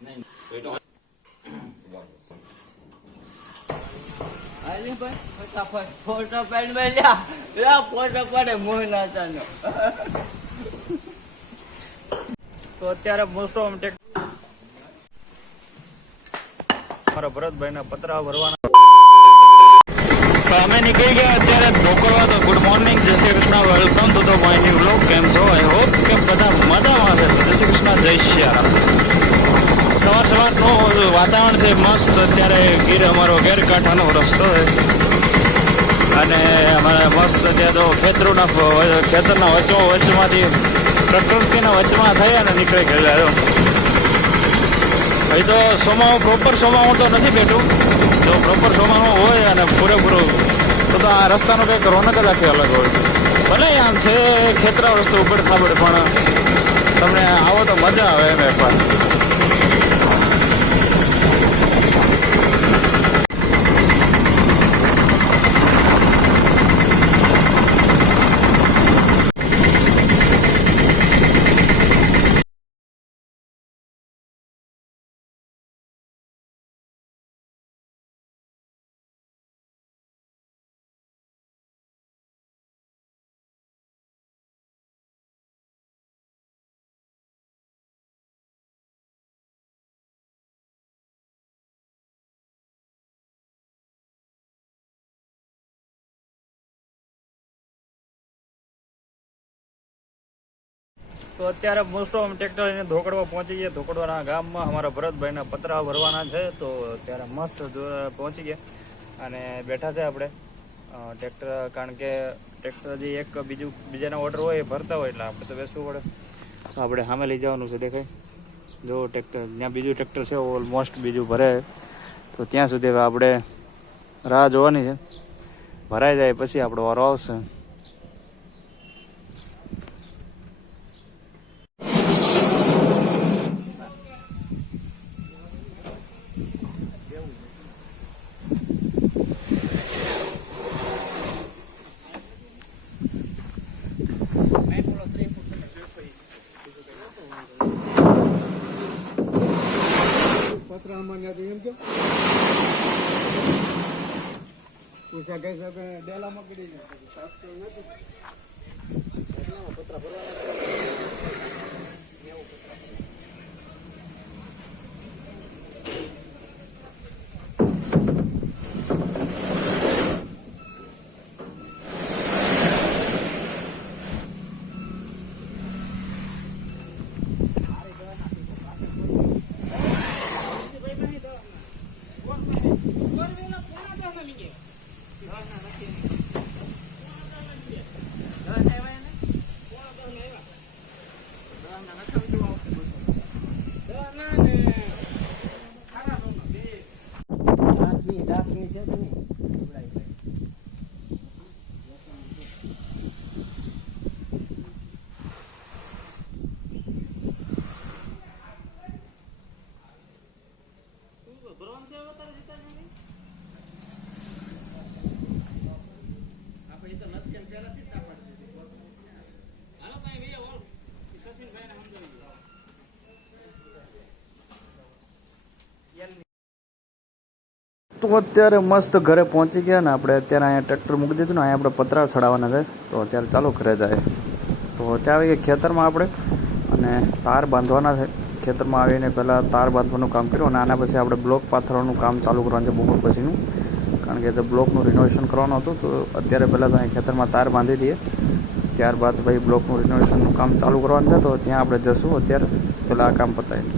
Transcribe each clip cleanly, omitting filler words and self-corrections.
Photo pen photo પડે મોહનાચાનો. તો અત્યારે મોસ્ટ ઓફ મારા ભરતભાઈ ના પતરા ભરવાના. અમે નીકળી ગયા અત્યારે ઢોકળવા. તો ગુડ મોર્નિંગ, જય Shri Krishna, welcome to the my new vlog. કેમ છો? આઈ હોપ કે બધા મજામાં હશે. જય શ્રી કૃષ્ણ, જય સિયારામ. સવારનું વાતાવરણ છે મસ્ત. અત્યારે ગીર અમારો ગેરકાંઠાનો રસ્તો છે અને અમારે મસ્ત ત્યાં તો ખેતરના વચમાંથી પ્રકૃતિના વચમાં થઈ અને નીકળી ગયેલા. અહીં તો સોમાવું પ્રોપર સોમાવું તો નથી બેઠું. જો પ્રોપર સોમાવું હોય અને પૂરેપૂરું તો આ રસ્તાનો કંઈક રોનક જ આખી અલગ હોય. ભલે આમ છે ખેતરા રસ્તો ઉપર ખાબડ, પણ તમને આવો તો મજા આવે એમ એકવાર. તો અત્યારે મોસ્ટ ઓફ ટ્રેક્ટર એને ધોકડવા પહોંચી ગયા. ધોકડવાના ગામમાં અમારા ભરતભાઈના પતરા ભરવાના છે. તો અત્યારે મસ્ત પહોંચી ગયા અને બેઠા છે આપણે ટ્રેક્ટર. કારણ કે ટ્રેક્ટર જે એક બીજાના ઓર્ડર હોય એ ભરતા હોય એટલે આપણે તો બેસવું પડે. તો આપણે સામે લઈ જવાનું છે. દેખાય જો ટ્રેક્ટર જ્યાં બીજું ટ્રેક્ટર છે ઓલમોસ્ટ બીજું ભરે, તો ત્યાં સુધી હવે આપણે રાહ જોવાની છે. ભરાઈ જાય પછી આપણો વારો આવશે. ડેલામાં પડી પતરા તો અત્યારે મસ્ત ઘરે પહોંચી ગયા ને આપણે. અત્યારે અહીંયા ટ્રેક્ટર મૂકી દીધું ને, અહીંયા આપણે પતરા ચડાવવાના છે. તો અત્યારે ચાલો ઘરે જાય. તો ત્યાં આવી ગયા ખેતરમાં આપણે અને તાર બાંધવાના છે. ખેતરમાં આવીને પહેલાં તાર બાંધવાનું કામ કર્યું અને આના પછી આપણે બ્લોક પાથરવાનું કામ ચાલુ કરવાનું છે બપોર પછીનું. કારણ કે બ્લોકનું રિનોવેશન કરવાનું હતું. તો અત્યારે પહેલાં તો અહીંયા ખેતરમાં તાર બાંધી દઈએ, ત્યારબાદ ભાઈ બ્લોકનું રિનોવેશનનું કામ ચાલુ કરવાનું છે. તો ત્યાં આપણે જશું અત્યારે પહેલાં આ કામ પતાવી.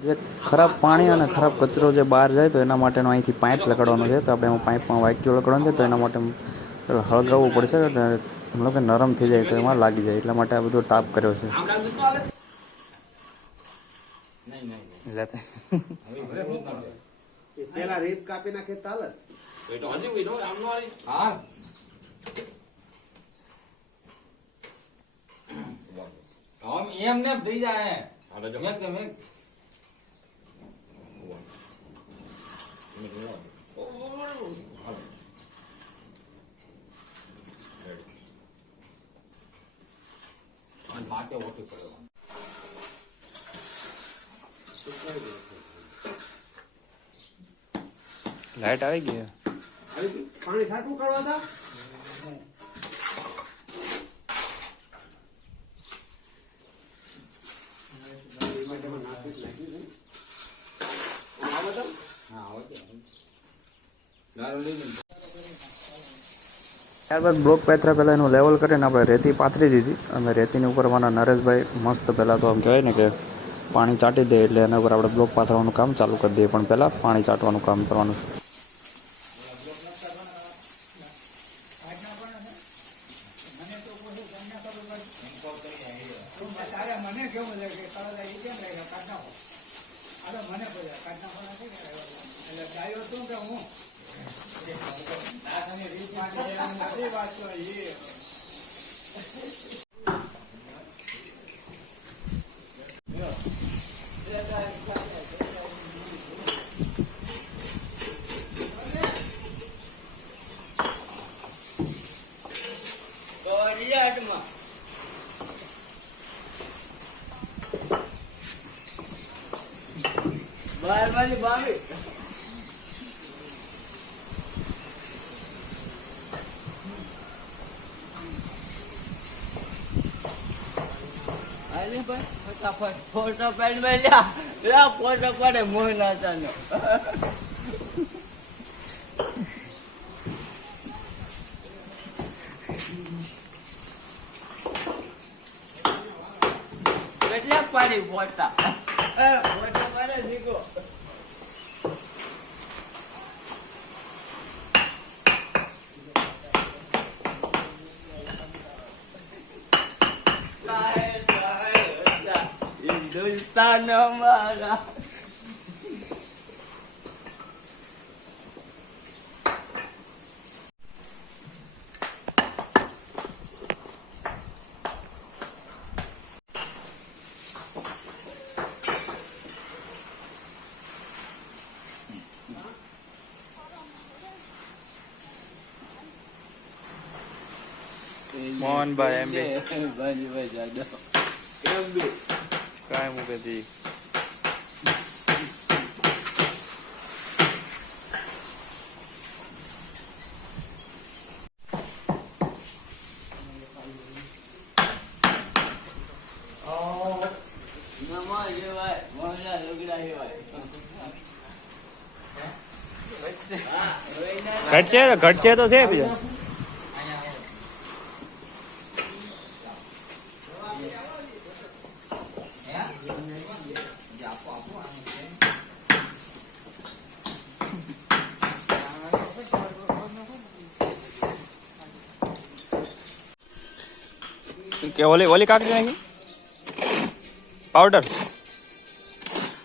જે ખરાબ પાણી અને ખરાબ કચરો જે બહાર જાય તો એના માટેનો અહીંથી પાઇપ લગાડવાનો છે. તો આપણે એમાં પાઇપમાં વાક્યો લગાડવાનું છે. તો એના માટે હળગાવવું પડશે મતલબ કે નરમ થઈ જાય તો એમાં લાગી જાય. એટલા માટે આ બધો તાપ કર્યો છે. પેલા રેપ કાપી નાખે ચાલે. એમ ને થઈ જાય. માટે ઓછી પડે. લાઈટ આવી ગઈ. પાણી છાંટું કરવા હતા. ત્યારબાદ બ્લોક પાથરા પહેલાં એનું લેવલ કરીને આપણે રેતી પાથરી દીધી અને રેતીની ઉપર મારા નરેશભાઈ મસ્ત પહેલાં તો આમ કહેવાય ને કે પાણી ચાટી દે એટલે એના ઉપર આપણે બ્લોક પાથરવાનું કામ ચાલુ કરી દઈએ, પણ પહેલાં પાણી ચાટવાનું કામ કરવાનું. બાર વાળી બાવી આલે ભાઈ ફટાફટ ફોટો પેન મે લ્યા ફોટો પડે મોહનાચાનો. કેટલા પાડી ફોટા ફોટો પડે નીકો. હિન્દુસ્તાન અમારા. મોહનભાઈ એમ બી ભાઈ જાદો એમ બી કાંઈ મૂકેથી નમા જેવાય મોહના લુગડા જેવાય. ઘટશે તો છે બીજા. કે ઓલી કાકડી નાખી પાવડર.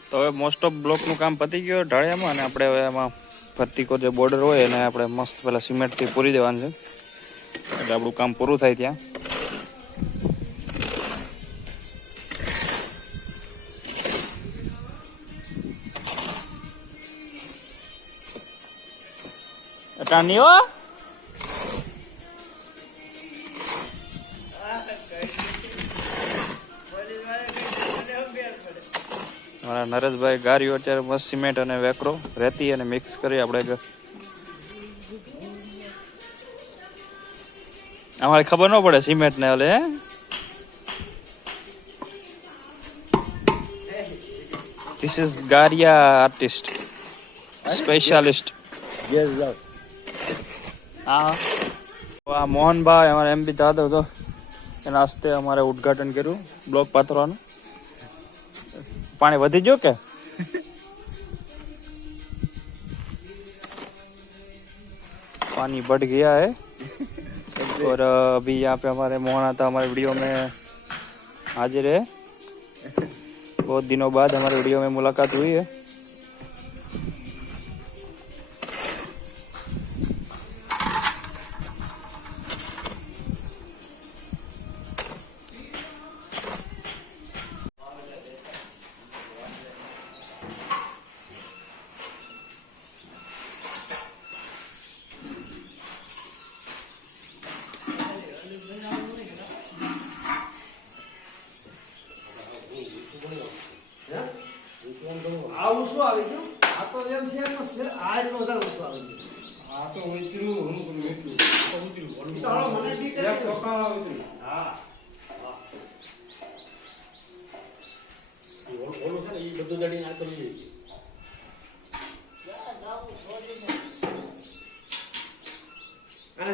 તો હવે મોસ્ટ ઓફ બ્લોકનું કામ પતી ગયું ઢાળિયામાં, અને આપણે હવે એમાં પ્રતિકો જે બોર્ડર હોય એને આપણે મસ્ત પેલા સિમેન્ટથી પૂરી દેવાનું છે એટલે આપણું કામ પૂરું થાય ત્યાં. ટાણીઓ મારા નરેશભાઈ ગાડીઓ અત્યારે મસ્ત સિમેન્ટ અને વેકરો રેતી અને મિક્સ કરી આપણે અમારે ખબર ન પડે સિમેન્ટ ને હલે. This is Gariya artist specialist. હા મોહનભાઈ અમારે એમ બી દાદો હતો એના હસ્તે અમારે ઉદઘાટન કર્યું બ્લોક પાથરવાનું. पानी वधी जो के पानी बढ़ गया है और अभी यहाँ पे हमारे मोहना था हमारे वीडियो में हाजिर है. बहुत दिनों बाद हमारे वीडियो में मुलाकात हुई है. આવું શું આવી ગયું? આ તો એમ છે એમ છે આ એટલો વધારે વસ્તુ આવે છે આ તો ઊંચું હું મીઠું તો ઊંચું ઈ તો હાલો મને બી કરી એક દો. સોકા આવે છે હા ઓલું છે ને એ બધું દડીને આ કરી અને